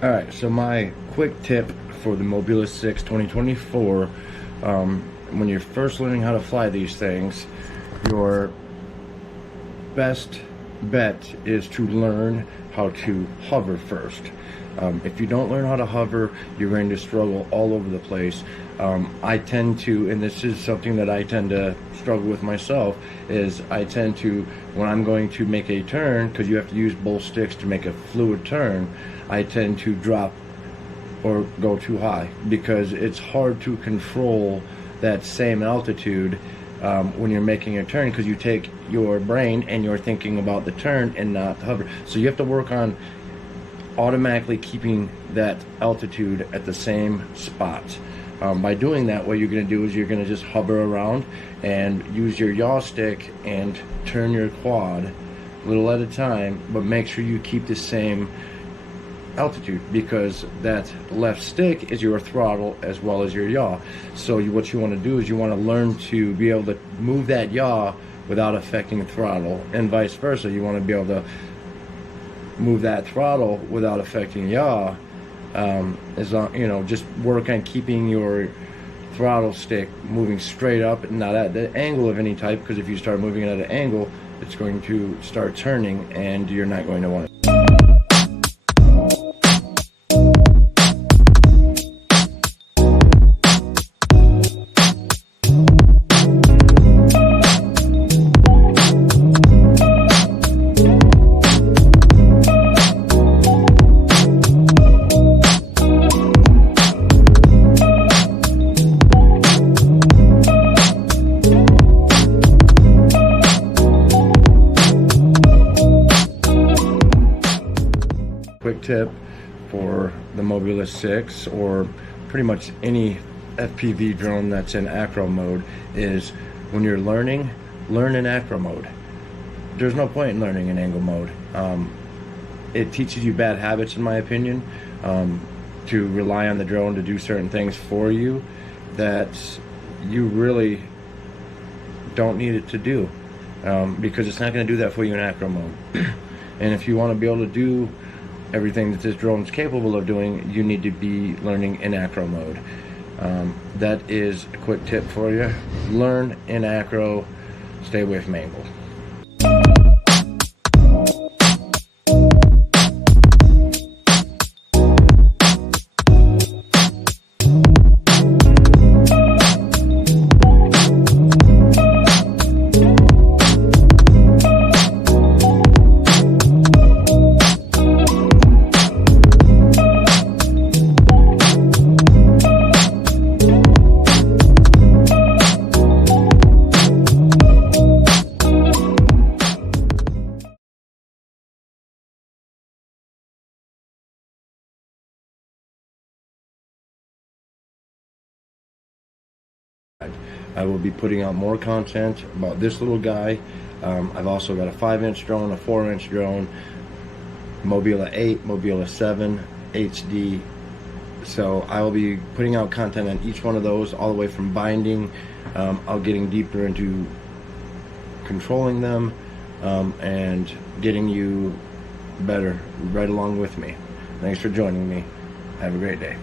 Alright, so my quick tip for the MOBULA6 2024, when you're first learning how to fly these things, your best bet is to learn how to hover first. If you don't learn how to hover, you're going to struggle all over the place. I tend to, and this is something that I tend to struggle with myself, is I tend to, when I'm going to make a turn, because you have to use both sticks to make a fluid turn, I tend to drop or go too high, because it's hard to control that same altitude when you're making a turn, because you take your brain and you're thinking about the turn and not the hover. So you have to work on automatically keeping that altitude at the same spot. By doing that, what you're going to do is you're going to just hover around and use your yaw stick and turn your quad a little at a time, but make sure you keep the same altitude, because that left stick is your throttle as well as your yaw. So what you want to do is you want to learn to be able to move that yaw without affecting the throttle, and vice versa. You want to be able to move that throttle without affecting yaw. As long, just work on keeping your throttle stick moving straight up and not at the angle of any type, because if you start moving it at an angle, it's going to start turning and you're not going to want it. Quick tip for the MOBULA6, or pretty much any FPV drone that's in acro mode, is when you're learning, learn in acro mode. There's no point in learning in angle mode. It teaches you bad habits, in my opinion, to rely on the drone to do certain things for you that you really don't need it to do, because it's not going to do that for you in acro mode. And if you want to be able to do everything that this drone is capable of doing, you need to be learning in acro mode. That is a quick tip for you. Learn in acro, stay away from angle. I will be putting out more content about this little guy. I've also got a 5-inch drone, a 4-inch drone, MOBULA8, MOBULA7, HD. So I will be putting out content on each one of those, all the way from binding, I'll getting deeper into controlling them, and getting you better right along with me. Thanks for joining me. Have a great day.